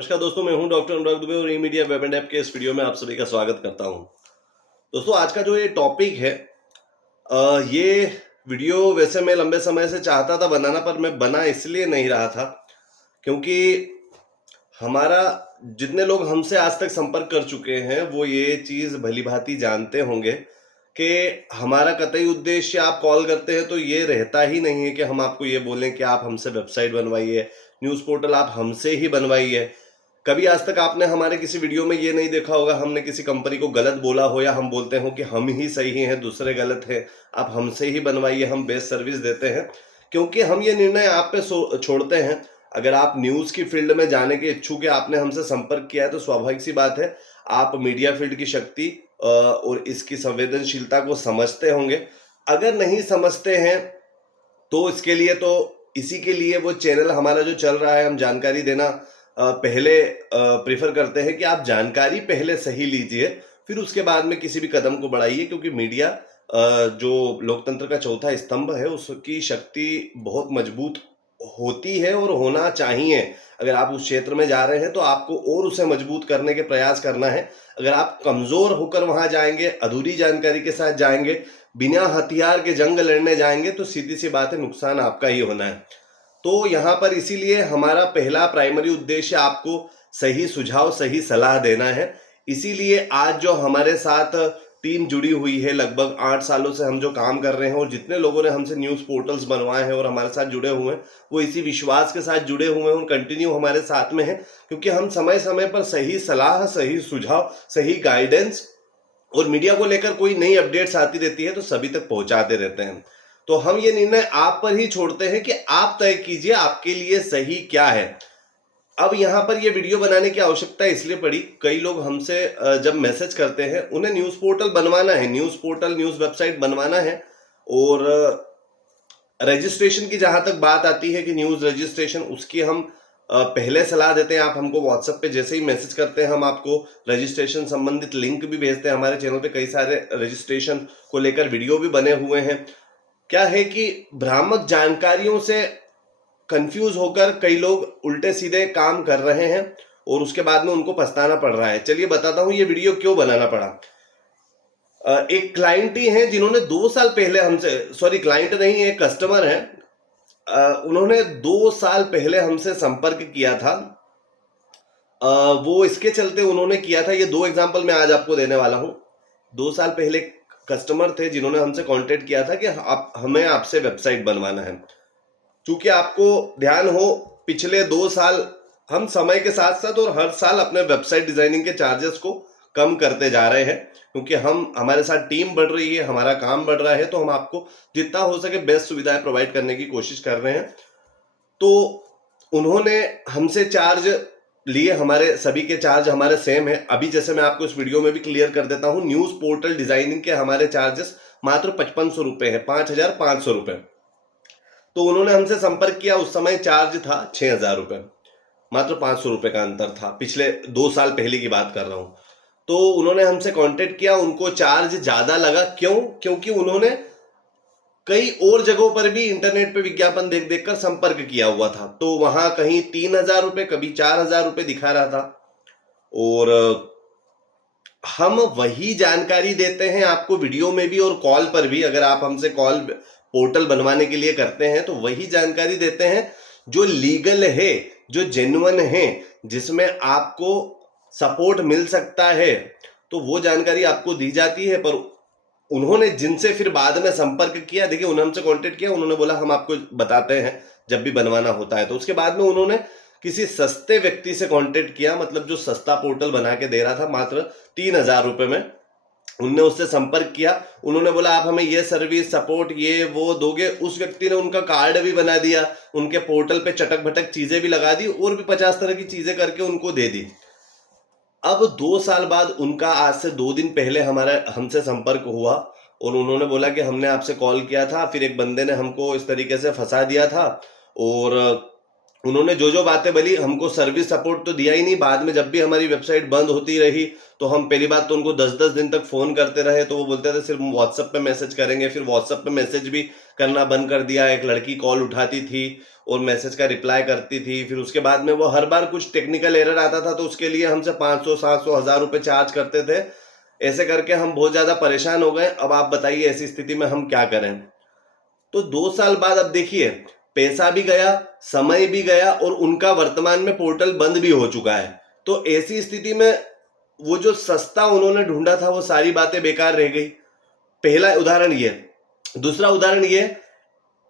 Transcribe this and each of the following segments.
नमस्कार दोस्तों, मैं हूं डॉक्टर अनुराग दुबे और ई मीडिया वेब एंड ऐप के इस वीडियो में आप सभी का स्वागत करता हूं। दोस्तों, आज का जो ये टॉपिक है, ये वीडियो वैसे मैं लंबे समय से चाहता था बनाना, पर मैं बना इसलिए नहीं रहा था क्योंकि हमारा जितने लोग हमसे आज तक संपर्क कर चुके हैं वो ये चीज भलीभांति जानते होंगे कि हमारा कतई उद्देश्य, आप कॉल करते हैं तो ये रहता ही नहीं है कि हम आपको ये बोलें कि आप हमसे वेबसाइट बनवाइए, न्यूज़ पोर्टल आप हमसे ही बनवाइए। कभी आज तक आपने हमारे किसी वीडियो में ये नहीं देखा होगा हमने किसी कंपनी को गलत बोला हो या हम बोलते हो कि हम ही सही हैं दूसरे गलत हैं, आप हमसे ही बनवाइए, हम बेस्ट सर्विस देते हैं। क्योंकि हम ये निर्णय आप पे छोड़ते हैं। अगर आप न्यूज़ की फील्ड में जाने के इच्छुक है, आपने हमसे संपर्क किया है, तो स्वाभाविक सी बात है आप मीडिया फील्ड की शक्ति और इसकी संवेदनशीलता को समझते होंगे। अगर नहीं समझते हैं तो इसके लिए तो इसी के लिए वो चैनल हमारा जो चल रहा है, हम जानकारी देना पहले प्रेफर करते हैं कि आप जानकारी पहले सही लीजिए, फिर उसके बाद में किसी भी कदम को बढ़ाइए। क्योंकि मीडिया जो लोकतंत्र का चौथा स्तंभ है, उसकी शक्ति बहुत मजबूत होती है और होना चाहिए। अगर आप उस क्षेत्र में जा रहे हैं तो आपको और उसे मजबूत करने के प्रयास करना है। अगर आप कमजोर होकर वहां जाएंगे, अधूरी जानकारी के साथ जाएंगे, बिना हथियार के जंग लड़ने जाएंगे, तो सीधी सी बात है, नुकसान आपका ही होना है। तो यहाँ पर इसीलिए हमारा पहला प्राइमरी उद्देश्य आपको सही सुझाव, सही सलाह देना है। इसीलिए आज जो हमारे साथ टीम जुड़ी हुई है, लगभग 8 सालों से हम जो काम कर रहे हैं, और जितने लोगों ने हमसे न्यूज़ पोर्टल्स बनवाए हैं और हमारे साथ जुड़े हुए हैं, वो इसी विश्वास के साथ जुड़े हुए हैं और कंटिन्यू हमारे साथ में है। क्योंकि हम समय समय पर सही सलाह, सही सुझाव, सही गाइडेंस और मीडिया को लेकर कोई नई अपडेट्स आती रहती है तो सभी तक पहुंचाते रहते हैं। तो हम ये निर्णय आप पर ही छोड़ते हैं कि आप तय कीजिए आपके लिए सही क्या है। अब यहाँ पर ये वीडियो बनाने की आवश्यकता इसलिए पड़ी, कई लोग हमसे जब मैसेज करते हैं, उन्हें न्यूज़ पोर्टल बनवाना है, न्यूज़ पोर्टल, न्यूज़ वेबसाइट बनवाना है, और रजिस्ट्रेशन की जहां तक बात आती है कि न्यूज़ रजिस्ट्रेशन, उसकी हम पहले सलाह देते हैं। आप हमको व्हाट्सएप पे जैसे ही मैसेज करते हैं, हम आपको रजिस्ट्रेशन संबंधित लिंक भी भेजते हैं। हमारे चैनल पे कई सारे रजिस्ट्रेशन को लेकर वीडियो भी बने हुए हैं। क्या है कि भ्रामक जानकारियों से कंफ्यूज होकर कई लोग उल्टे सीधे काम कर रहे हैं और उसके बाद में उनको पछताना पड़ रहा है। चलिए बताता हूं ये वीडियो क्यों बनाना पड़ा। एक क्लाइंट ही है जिन्होंने 2 साल पहले हमसे, सॉरी क्लाइंट नहीं, एक कस्टमर है, उन्होंने 2 साल पहले हमसे संपर्क किया था। वो इसके चलते उन्होंने किया था, ये 2 एग्जांपल मैं आज आपको देने वाला हूं। 2 साल पहले कस्टमर थे जिन्होंने हमसे कांटेक्ट किया था कि हमें आपसे वेबसाइट बनवाना है। क्योंकि आपको ध्यान हो, पिछले 2 साल हम समय के साथ साथ और हर साल अपने वेबसाइट डिजाइनिंग के चार्जेस को कम करते जा रहे हैं। क्योंकि हमारे साथ टीम बढ़ रही है, हमारा काम बढ़ रहा है, तो हम आपको जितना हो सके बेस्ट सुविधाएं प्रोवाइड करने की कोशिश कर रहे हैं। तो उन्होंने हमसे चार्ज लिए, हमारे सभी के चार्ज हमारे सेम है। अभी जैसे मैं आपको इस वीडियो में भी क्लियर कर देता हूं, न्यूज़ पोर्टल डिजाइनिंग के हमारे चार्जेस मात्र 5500 रुपए है, 5500 रुपए। तो उन्होंने हमसे संपर्क किया, उस समय चार्ज था 6000 रुपए, मात्र 500 रुपए का अंतर था। पिछले 2 साल पहले की बात कर रहा हूं। तो उन्होंने हमसे कांटेक्ट किया, उनको चार्ज ज्यादा लगा। क्यों? क्योंकि उन्होंने कई और जगहों पर भी इंटरनेट पे विज्ञापन देख देख कर संपर्क किया हुआ था। तो वहां कहीं 3000 रुपए, कभी 4000 रुपए दिखा रहा था। और हम वही जानकारी देते हैं आपको वीडियो में भी और कॉल पर भी। अगर आप हमसे कॉल पोर्टल बनवाने के लिए करते हैं तो वही जानकारी देते हैं जो लीगल है, जो जेन्युइन है, जिसमें आपको सपोर्ट मिल सकता है, तो वो जानकारी आपको दी जाती है। पर उन्होंने जिनसे फिर बाद में संपर्क किया, देखिए उन्होंने हमसे कांटेक्ट किया, उन्होंने बोला हम आपको बताते हैं जब भी बनवाना होता है। तो उसके बाद में उन्होंने किसी सस्ते व्यक्ति से कांटेक्ट किया, मतलब जो सस्ता पोर्टल बना के दे रहा था मात्र 3000 रुपए में, उनने उससे संपर्क किया। उन्होंने बोला आप हमें ये सर्विस, सपोर्ट, ये वो दोगे। उस व्यक्ति ने उनका कार्ड भी बना दिया, उनके पोर्टल पे चटक भटक चीजें भी लगा दी और भी 50 तरह की चीजें करके उनको दे दी। अब 2 साल बाद उनका आज से 2 दिन पहले हमसे संपर्क हुआ और उन्होंने बोला कि हमने आपसे कॉल किया था, फिर एक बंदे ने हमको इस तरीके से फंसा दिया था और उन्होंने जो जो बातें बोली, हमको सर्विस सपोर्ट तो दिया ही नहीं। बाद में जब भी हमारी वेबसाइट बंद होती रही तो हम पहली बात तो उनको 10-10 दिन तक फोन करते रहे, तो वो बोलते थे सिर्फ व्हाट्सएप पे मैसेज करेंगे। फिर व्हाट्सएप पे मैसेज भी करना बंद कर दिया। एक लड़की कॉल उठाती थी और मैसेज का रिप्लाई करती थी, फिर उसके बाद में वो हर बार कुछ टेक्निकल एरर आता था तो उसके लिए हमसे 500 700 1000 रुपये चार्ज करते थे। ऐसे करके हम बहुत ज़्यादा परेशान हो गए। अब आप बताइए ऐसी स्थिति में हम क्या करें। तो 2 साल बाद अब देखिए, पैसा भी गया, समय भी गया और उनका वर्तमान में पोर्टल बंद भी हो चुका है। तो ऐसी स्थिति में वो जो सस्ता उन्होंने ढूंढा था वो सारी बातें बेकार रह गई। पहला उदाहरण ये। दूसरा उदाहरण ये,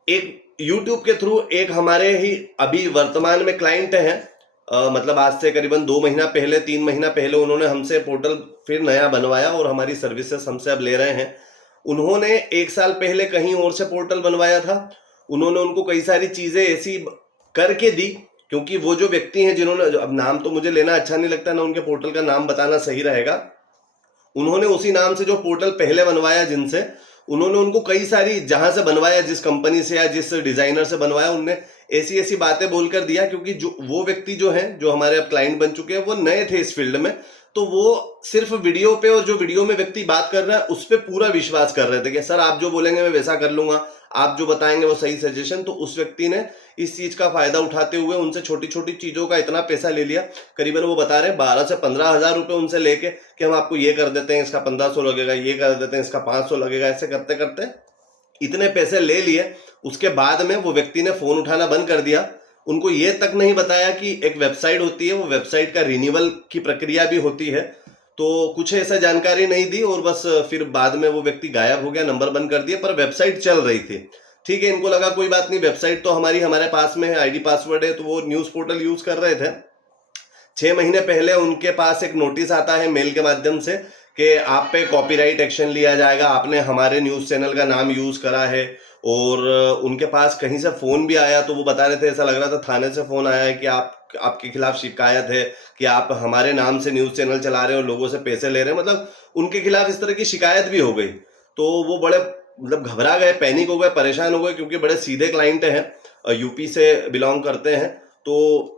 एक YouTube के थ्रू एक हमारे ही अभी वर्तमान में क्लाइंट हैं, मतलब आज से करीबन 2 महीना पहले 3 महीना पहले उन्होंने हमसे पोर्टल फिर नया बनवाया और हमारी सर्विसेज हमसे अब ले रहे हैं। उन्होंने 1 साल पहले कहीं और से पोर्टल बनवाया था। उन्होंने उनको कई सारी चीजें ऐसी करके दी, क्योंकि वो जो व्यक्ति हैं जिन्होंने, अब नाम तो मुझे लेना अच्छा नहीं लगता, ना उनके पोर्टल का नाम बताना सही रहेगा। उन्होंने उसी नाम से जो पोर्टल पहले बनवाया जिनसे, उन्होंने उनको कई सारी, जहां से बनवाया, जिस कंपनी से या जिस डिजाइनर से बनवाया, उनने ऐसी ऐसी बातें बोलकर दिया, क्योंकि जो वो व्यक्ति जो है, जो हमारे अब क्लाइंट बन चुके हैं, वो नए थे इस फील्ड में। तो वो सिर्फ वीडियो पे, और जो वीडियो में व्यक्ति बात कर रहा है उस पर पूरा विश्वास कर रहे थे कि सर आप जो बोलेंगे मैं वैसा कर लूंगा, आप जो बताएंगे वो सही सजेशन। तो उस व्यक्ति ने इस चीज का फायदा उठाते हुए उनसे छोटी छोटी चीजों का इतना पैसा ले लिया। करीबन वो बता रहे 12 से 15 हजार रुपए उनसे लेके कि हम आपको ये कर देते हैं, इसका 1500 लगेगा, ये कर देते हैं, इसका 500 लगेगा। ऐसे करते करते इतने पैसे ले लिए। उसके बाद में वो व्यक्ति ने फोन उठाना बंद कर दिया। उनको ये तक नहीं बताया कि एक वेबसाइट होती है, वो वेबसाइट का रिन्यूअल की प्रक्रिया भी होती है। तो कुछ ऐसा जानकारी नहीं दी और बस फिर बाद में वो व्यक्ति गायब हो गया, नंबर बंद कर दिया। पर वेबसाइट चल रही थी। ठीक है, इनको लगा कोई बात नहीं, वेबसाइट तो हमारे पास में है, आईडी पासवर्ड है, तो वो न्यूज पोर्टल यूज कर रहे थे। 6 महीने पहले उनके पास एक नोटिस आता है मेल के माध्यम से कि आप पे कॉपीराइट एक्शन लिया जाएगा, आपने हमारे न्यूज चैनल का नाम यूज करा है। और उनके पास कहीं से फोन भी आया, तो वो बता रहे थे, ऐसा लग रहा था थाने से फोन आया है कि आपके खिलाफ शिकायत है कि आप हमारे नाम से न्यूज चैनल चला रहे हो, लोगों से पैसे ले रहे हैं, मतलब उनके खिलाफ इस तरह की शिकायत भी हो गई। तो वो बड़े मतलब घबरा गए, पैनिक हो गए, परेशान हो गए, क्योंकि बड़े सीधे क्लाइंट हैं, यूपी से बिलोंग करते हैं। तो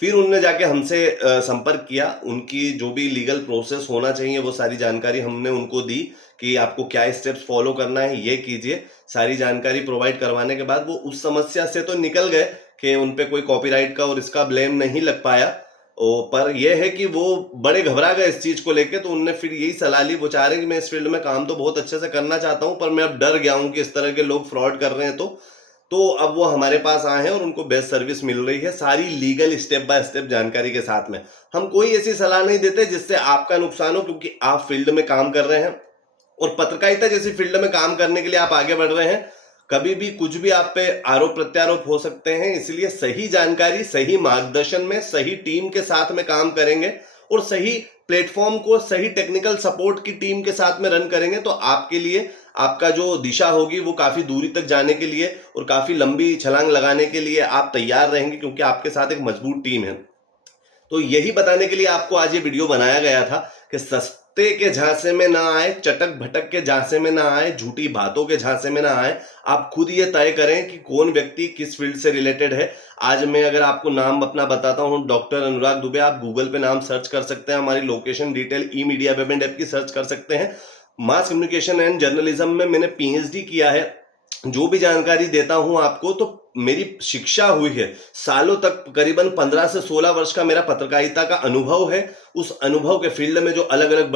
फिर उनने जाके हमसे संपर्क किया। उनकी जो भी लीगल प्रोसेस होना चाहिए वो सारी जानकारी हमने उनको दी कि आपको क्या स्टेप्स फॉलो करना है, ये कीजिए। सारी जानकारी प्रोवाइड करवाने के बाद वो उस समस्या से तो निकल गए कि उन पे कोई कॉपीराइट का और इसका ब्लेम नहीं लग पाया। पर यह है कि वो बड़े घबरा गए इस चीज को लेके। तो उनने फिर यही सलाह ली, वो चाह रहे हैं कि मैं इस फील्ड में काम तो बहुत अच्छे से करना चाहता हूँ, पर मैं अब डर गया हूँ कि इस तरह के लोग फ्रॉड कर रहे हैं। तो अब वो हमारे पास आए हैं और उनको बेस्ट सर्विस मिल रही है, सारी लीगल स्टेप बाय स्टेप जानकारी के साथ में। हम कोई ऐसी सलाह नहीं देते जिससे आपका नुकसान हो, क्योंकि आप फील्ड में काम कर रहे हैं और पत्रकारिता जैसी फील्ड में काम करने के लिए आप आगे बढ़ रहे हैं। कभी भी कुछ भी आप पे आरोप प्रत्यारोप हो सकते हैं, इसलिए सही जानकारी, सही मार्गदर्शन में, सही टीम के साथ में काम करेंगे और सही प्लेटफॉर्म को सही टेक्निकल सपोर्ट की टीम के साथ में रन करेंगे, तो आपके लिए आपका जो दिशा होगी वो काफी दूरी तक जाने के लिए और काफी लंबी छलांग लगाने के लिए आप तैयार रहेंगे, क्योंकि आपके साथ एक मजबूत टीम है। तो यही बताने के लिए आपको आज ये वीडियो बनाया गया था कि सस्ते के झांसे में ना आए, चटक भटक के झांसे में ना आए, झूठी बातों के झांसे में ना आए। आप खुद ये तय करें कि कौन व्यक्ति किस फील्ड से रिलेटेड है। आज मैं अगर आपको नाम अपना बताता हूं, डॉक्टर अनुराग दुबे, आप गूगल पे नाम सर्च कर सकते हैं, हमारी location detail E media web and app की सर्च कर सकते हैं। मास कम्युनिकेशन एंड जर्नलिज्म में मैंने पीएचडी किया है। जो भी जानकारी देता हूं आपको, तो मेरी शिक्षा हुई है सालों तक, करीबन 15 से 16 वर्ष का मेरा पत्रकारिता का अनुभव है। उस अनुभव के फील्ड में जो अलग अलग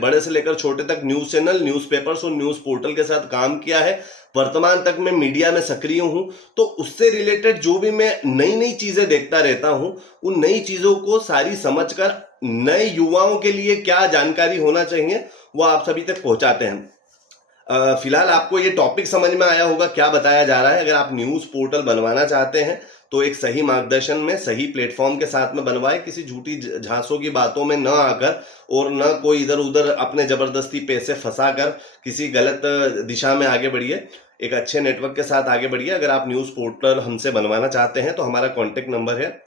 बड़े से लेकर छोटे तक न्यूज चैनल, न्यूज पेपर्स और न्यूज पोर्टल के साथ काम किया है। वर्तमान तक मैं मीडिया में सक्रिय हूं, तो उससे रिलेटेड जो भी मैं नई नई चीजें देखता रहता हूं, उन नई चीजों को सारी समझकर नए युवाओं के लिए क्या जानकारी होना चाहिए वो आप सभी तक पहुंचाते हैं। फिलहाल आपको ये टॉपिक समझ में आया होगा क्या बताया जा रहा है। अगर आप न्यूज पोर्टल बनवाना चाहते हैं तो एक सही मार्गदर्शन में, सही प्लेटफॉर्म के साथ में बनवाए, किसी झूठी झांसों की बातों में न आकर और न कोई इधर उधर अपने जबरदस्ती पैसे फंसा कर किसी गलत दिशा में आगे बढ़िए। एक अच्छे नेटवर्क के साथ आगे बढ़िए। अगर आप न्यूज पोर्टल हमसे बनवाना चाहते हैं तो हमारा कॉन्टेक्ट नंबर है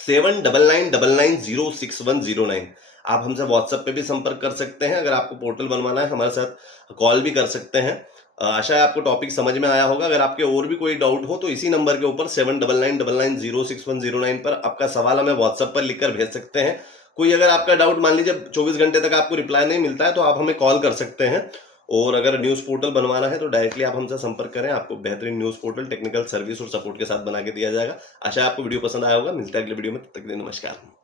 7999906109। आप हमसे व्हाट्सएप पे भी संपर्क कर सकते हैं। अगर आपको पोर्टल बनवाना है, हमारे साथ कॉल भी कर सकते हैं। आशा है आपको टॉपिक समझ में आया होगा। अगर आपके और भी कोई डाउट हो तो इसी नंबर के ऊपर 7999906109 पर आपका सवाल हमें व्हाट्सएप पर लिखकर भेज सकते हैं। कोई अगर आपका डाउट मान लीजिए 24 घंटे तक आपको रिप्लाई नहीं मिलता है तो आप हमें कॉल कर सकते हैं। और अगर न्यूज़ पोर्टल बनवाना है तो डायरेक्टली आप हमसे संपर्क करें, आपको बेहतरीन न्यूज़ पोर्टल टेक्निकल सर्विस और सपोर्ट के साथ बना के दिया जाएगा। आशा है आपको वीडियो पसंद आया होगा। मिलते हैं अगले वीडियो में, तब तक के लिए नमस्कार।